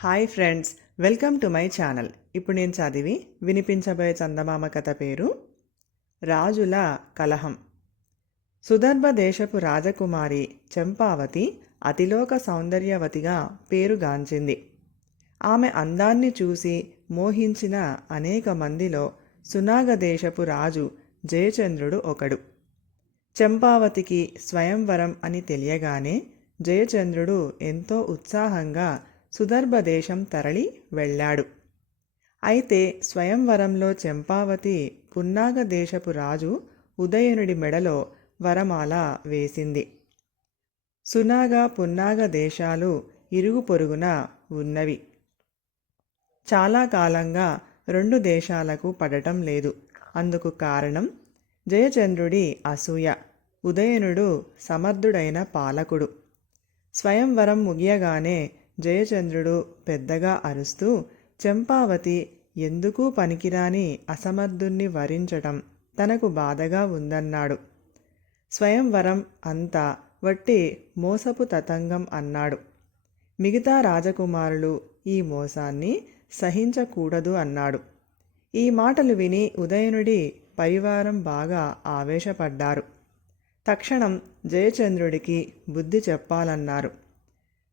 Hi friends welcome to my channel. ఇప్పుడు నేను చదివి వినిపించబోయే చందమామ కథ పేరు రాజుల కలహం. సుదర్భ దేశపు రాజకుమారి చంపావతి అతిలోక సౌందర్యవతిగా పేరుగాంచింది. ఆమె అందాన్ని చూసి మోహించిన అనేక మందిలో సునాగ దేశపు రాజు జయచంద్రుడు ఒకడు. చంపావతికి స్వయంవరం అని తెలియగానే జయచంద్రుడు ఎంతో ఉత్సాహంగా సుదర్భ దేశం తరలి వెళ్ళాడు. అయితే స్వయంవరంలో చంపావతి పున్నాగ దేశపు రాజు ఉదయనుడి మెడలో వరమాల వేసింది. సునాగ పున్నాగ దేశాలు ఇరుగు పొరుగున ఉన్నవి. చాలా కాలంగా రెండు దేశాలకు పడటం లేదు. అందుకు కారణం జయచంద్రుడి అసూయ. ఉదయనుడు సమర్థుడైన పాలకుడు. స్వయంవరం ముగియగానే జయచంద్రుడు పెద్దగా అరుస్తూ చంపావతి ఎందుకు పనికిరాని అసమర్థుణ్ణి వరించటం తనకు బాధగా ఉందన్నాడు. స్వయంవరం అంతా వట్టి మోసపు తతంగం అన్నాడు. మిగతా రాజకుమారులు ఈ మోసాన్ని సహించకూడదు అన్నాడు. ఈ మాటలు విని ఉదయనుడి పరివారం బాగా ఆవేశపడ్డారు. తక్షణం జయచంద్రుడికి బుద్ధి చెప్పాలన్నారు.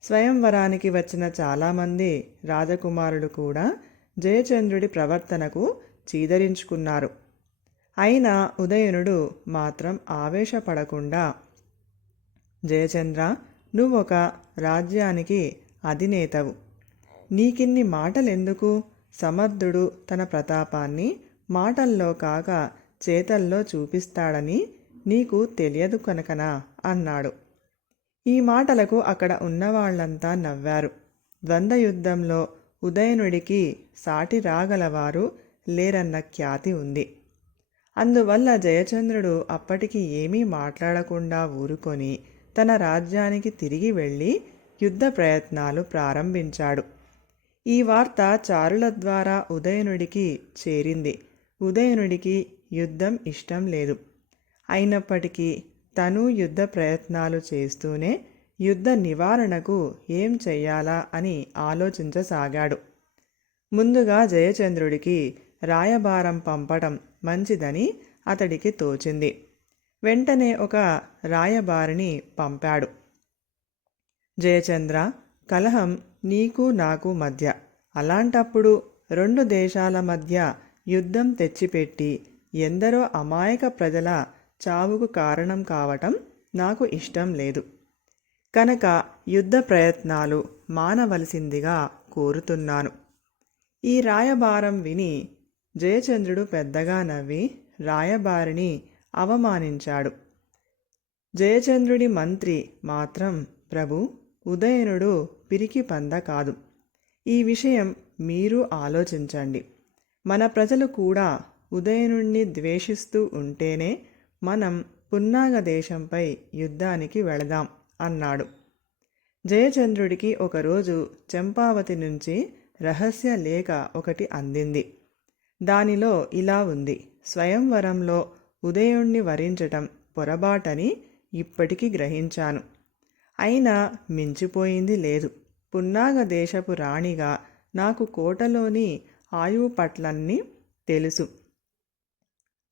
స్వయంవరానికి వచ్చిన చాలామంది రాజకుమారులు కూడా జయచంద్రుడి ప్రవర్తనకు చీదరించుకున్నారు. అయినా ఉదయనుడు మాత్రం ఆవేశపడకుండా జయచంద్ర నువ్వొక రాజ్యానికి అధినేతవు. నీకిన్ని మాటలెందుకు? సమర్థుడు తన ప్రతాపాన్ని మాటల్లో కాక చేతల్లో చూపిస్తాడని నీకు తెలియదు కనుకనా అన్నాడు. ఈ మాటలకు అక్కడ ఉన్నవాళ్ళంతా నవ్వారు. ద్వంద్వ యుద్ధంలో ఉదయనుడికి సాటి రాగలవారు లేరన్న ఖ్యాతి ఉంది. అందువల్ల జయచంద్రుడు అప్పటికి ఏమీ మాట్లాడకుండా ఊరుకొని తన రాజ్యానికి తిరిగి వెళ్ళి యుద్ధ ప్రయత్నాలు ప్రారంభించాడు. ఈ వార్త చారుల ద్వారా ఉదయనుడికి చేరింది. ఉదయనుడికి యుద్ధం ఇష్టం లేదు. అయినప్పటికీ తను యుద్ధ ప్రయత్నాలు చేస్తూనే యుద్ధ నివారణకు ఏం చెయ్యాలా అని ఆలోచించసాగాడు. ముందుగా జయచంద్రుడికి రాయబారం పంపటం మంచిదని అతడికి తోచింది. వెంటనే ఒక రాయబారిని పంపాడు. జయచంద్ర కలహం నీకు నాకు మధ్య. అలాంటప్పుడు రెండు దేశాల మధ్య యుద్ధం తెచ్చిపెట్టి ఎందరో అమాయక ప్రజల చావుకు కారణం కావటం నాకు ఇష్టం లేదు. కనుక యుద్ధ ప్రయత్నాలు మానవలసిందిగా కోరుతున్నాను. ఈ రాయబారం విని జయచంద్రుడు పెద్దగా నవ్వి రాయబారిని అవమానించాడు. జయచంద్రుడి మంత్రి మాత్రం ప్రభు ఉదయనుడు పిరికి పంద కాదు. ఈ విషయం మీరు ఆలోచించండి. మన ప్రజలు కూడా ఉదయనుణ్ణి ద్వేషిస్తూ ఉంటేనే మనం పున్నాగ దేశంపై యుద్ధానికి వెళదాం అన్నాడు. జయచంద్రుడికి ఒకరోజు చంపావతి నుంచి రహస్య లేఖ ఒకటి అందింది. దానిలో ఇలా ఉంది. స్వయంవరంలో ఉదయుణ్ణి వరించటం పొరబాటని ఇప్పటికీ గ్రహించాను. అయినా మించిపోయింది లేదు. పున్నాగ దేశపు రాణిగా నాకు కోటలోని ఆయువు పట్లన్నీ తెలుసు.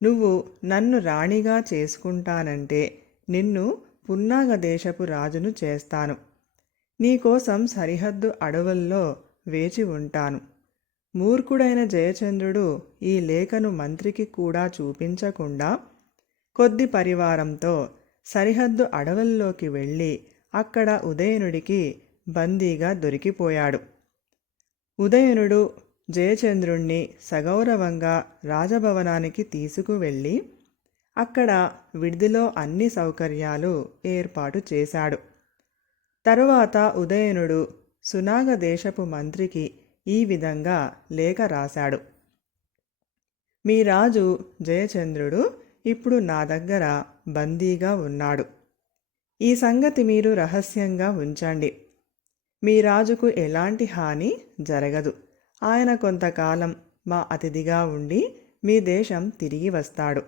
నువ్వు నన్ను రాణిగా చేసుకుంటానంటే నిన్ను పున్నాగ దేశపు రాజును చేస్తాను. నీకోసం సరిహద్దు అడవుల్లో వేచి ఉంటాను. మూర్ఖుడైన జయచంద్రుడు ఈ లేఖను మంత్రికి కూడా చూపించకుండా కొద్ది పరివారంతో సరిహద్దు అడవుల్లోకి వెళ్ళి అక్కడ ఉదయనుడికి బందీగా దొరికిపోయాడు. ఉదయనుడు జయచంద్రుణ్ణి సగౌరవంగా రాజభవనానికి తీసుకువెళ్ళి అక్కడ విడిదిలో అన్ని సౌకర్యాలు ఏర్పాటు చేశాడు. తరువాత ఉదయనుడు సునాగ దేశపు మంత్రికి ఈ విధంగా లేఖ రాశాడు. మీ రాజు జయచంద్రుడు ఇప్పుడు నా దగ్గర బందీగా ఉన్నాడు. ఈ సంగతి మీరు రహస్యంగా ఉంచండి. మీ రాజుకు ఎలాంటి హాని జరగదు. ఆయన కొంతకాలం మా అతిథిగా ఉండి మీ దేశం తిరిగి వస్తాడు.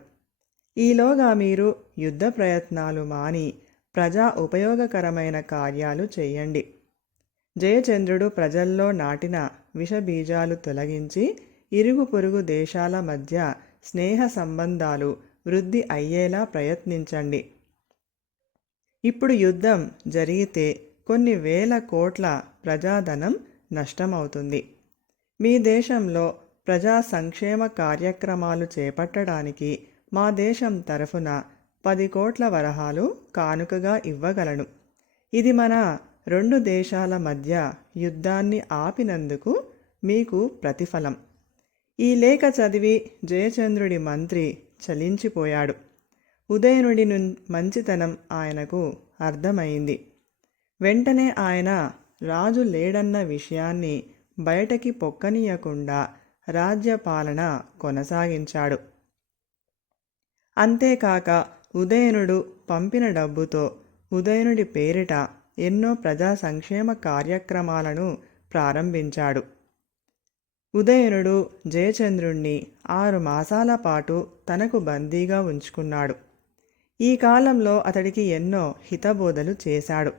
ఈలోగా మీరు యుద్ధ ప్రయత్నాలు మాని ప్రజా ఉపయోగకరమైన కార్యాలు చేయండి. జయచంద్రుడు ప్రజల్లో నాటిన విషబీజాలు తొలగించి ఇరుగు పొరుగు దేశాల మధ్య స్నేహ సంబంధాలు వృద్ధి అయ్యేలా ప్రయత్నించండి. ఇప్పుడు యుద్ధం జరిగితే కొన్ని వేల కోట్ల ప్రజాధనం నష్టమవుతుంది. మీ దేశంలో ప్రజా సంక్షేమ కార్యక్రమాలు చేపట్టడానికి మా దేశం తరఫున పది కోట్ల వరహాలు కానుకగా ఇవ్వగలను. ఇది మన రెండు దేశాల మధ్య యుద్ధాన్ని ఆపినందుకు మీకు ప్రతిఫలం. ఈ లేఖ చదివి జయచంద్రుడి మంత్రి చలించిపోయాడు. ఉదయనుడి మంచితనం ఆయనకు అర్థమైంది. వెంటనే ఆయన రాజు లేడన్న విషయాన్ని బయటకి పొక్కనీయకుండా రాజ్యపాలన కొనసాగించాడు. అంతేకాక ఉదయనుడు పంపిన డబ్బుతో ఉదయనుడి పేరిట ఎన్నో ప్రజా సంక్షేమ కార్యక్రమాలను ప్రారంభించాడు. ఉదయనుడు జయచంద్రుణ్ణి ఆరు మాసాల పాటు తనకు బందీగా ఉంచుకున్నాడు. ఈ కాలంలో అతడికి ఎన్నో హితబోధలు చేశాడు.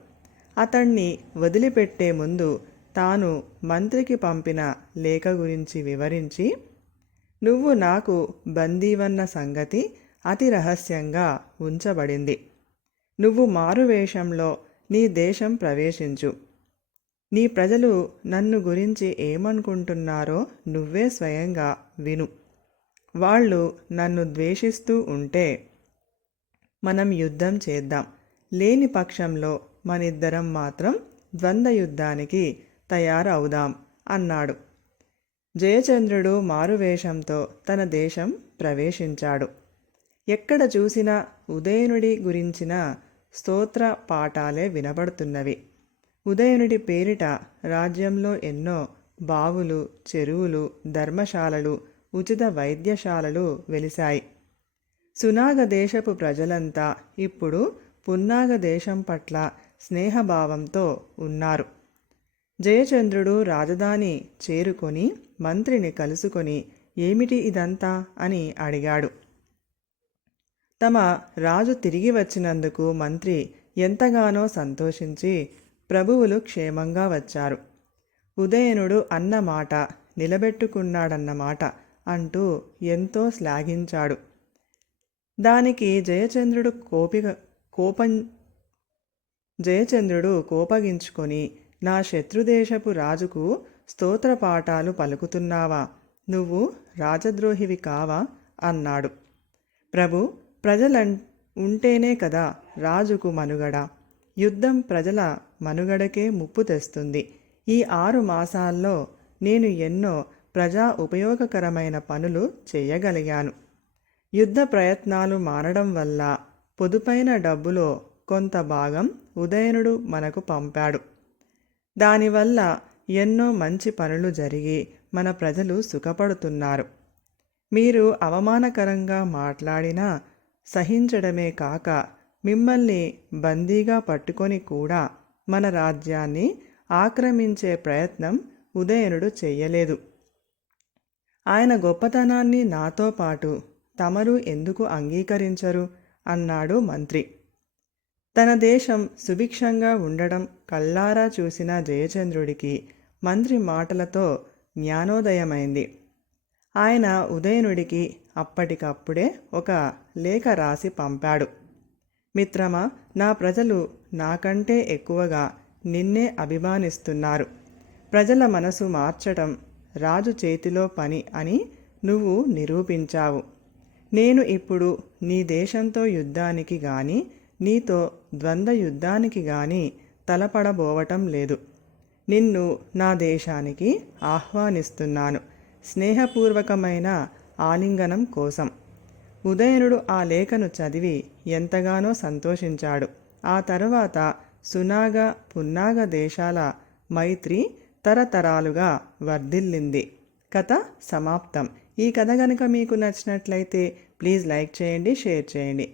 అతణ్ణి వదిలిపెట్టే ముందు తాను మంత్రికి పంపిన లేఖ గురించి వివరించి నువ్వు నాకు బందీవన్న సంగతి అతి రహస్యంగా ఉంచబడింది. నువ్వు మారువేషంలో నీ దేశం ప్రవేశించు. నీ ప్రజలు నన్ను గురించి ఏమనుకుంటున్నారో నువ్వే స్వయంగా విను. వాళ్ళు నన్ను ద్వేషిస్తూ ఉంటే మనం యుద్ధం చేద్దాం. లేని పక్షంలో మనిద్దరం మాత్రం ద్వంద్వ యుద్ధానికి తయారవుదాం అన్నాడు. జయచంద్రుడు మారువేషంతో తన దేశం ప్రవేశించాడు. ఎక్కడ చూసినా ఉదయనుడి గురించిన స్తోత్ర పాఠాలే వినబడుతున్నవి. ఉదయనుడి పేరిట రాజ్యంలో ఎన్నో బావులు చెరువులు ధర్మశాలలు ఉచిత వైద్యశాలలు వెలిశాయి. సునాగ దేశపు ప్రజలంతా ఇప్పుడు పున్నాగ దేశం పట్ల స్నేహభావంతో ఉన్నారు. జయచంద్రుడు రాజధాని చేరుకొని మంత్రిని కలుసుకొని ఏమిటి ఇదంతా అని అడిగాడు. తమ రాజు తిరిగి వచ్చినందుకు మంత్రి ఎంతగానో సంతోషించి ప్రభువులు క్షేమంగా వచ్చారు. ఉదయనుడు అన్న మాట నిలబెట్టుకున్నాడన్నమాట అంటూ ఎంతో శ్లాఘించాడు. దానికి జయచంద్రుడు కోపిక కోపం జయచంద్రుడు కోపగించుకొని నా శత్రుదేశపు రాజుకు స్తోత్రపాఠాలు పలుకుతున్నావా? నువ్వు రాజద్రోహివి కావా? అన్నాడు. ప్రభు ప్రజలం ఉంటేనే కదా రాజుకు మనుగడ. యుద్ధం ప్రజల మనుగడకే ముప్పు తెస్తుంది. ఈ ఆరు మాసాల్లో నేను ఎన్నో ప్రజా ఉపయోగకరమైన పనులు చేయగలిగాను. యుద్ధ ప్రయత్నాలు మారడం వల్ల పొదుపైన డబ్బులో కొంత భాగం ఉదయనుడు మనకు పంపాడు. దానివల్ల ఎన్నో మంచి పనులు జరిగి మన ప్రజలు సుఖపడుతున్నారు. మీరు అవమానకరంగా మాట్లాడినా సహించడమే కాక మిమ్మల్ని బందీగా పట్టుకొని కూడా మన రాజ్యాన్ని ఆక్రమించే ప్రయత్నం ఉదయనుడు చెయ్యలేదు ఆయన గొప్పతనాన్ని నాతో పాటు తమరు ఎందుకు అంగీకరించరు? అన్నాడు మంత్రి. తన దేశం సుభిక్షంగా ఉండడం కల్లారా చూసిన జయచంద్రుడికి మంత్రి మాటలతో జ్ఞానోదయమైంది. ఆయన ఉదయనుడికి అప్పటికప్పుడే ఒక లేఖ రాసి పంపాడు. మిత్రమా నా ప్రజలు నాకంటే ఎక్కువగా నిన్నే అభిమానిస్తున్నారు. ప్రజల మనసు మార్చటం రాజు చేతిలో పని అని నువ్వు నిరూపించావు. నేను ఇప్పుడు నీ దేశంతో యుద్ధానికి గాని నీతో ద్వంద్వ యుద్ధానికి గాని తలపడబోవటం లేదు. నిన్ను నా దేశానికి ఆహ్వానిస్తున్నాను. స్నేహపూర్వకమైన ఆలింగనం కోసం. ఉదయనుడు ఆ లేఖను చదివి ఎంతగానో సంతోషించాడు. ఆ తరువాత సునాగ పున్నాగ దేశాల మైత్రి తరతరాలుగా వర్ధిల్లింది. కథ సమాప్తం. ఈ కథ కనుక మీకు నచ్చినట్లయితే ప్లీజ్ లైక్ చేయండి షేర్ చేయండి.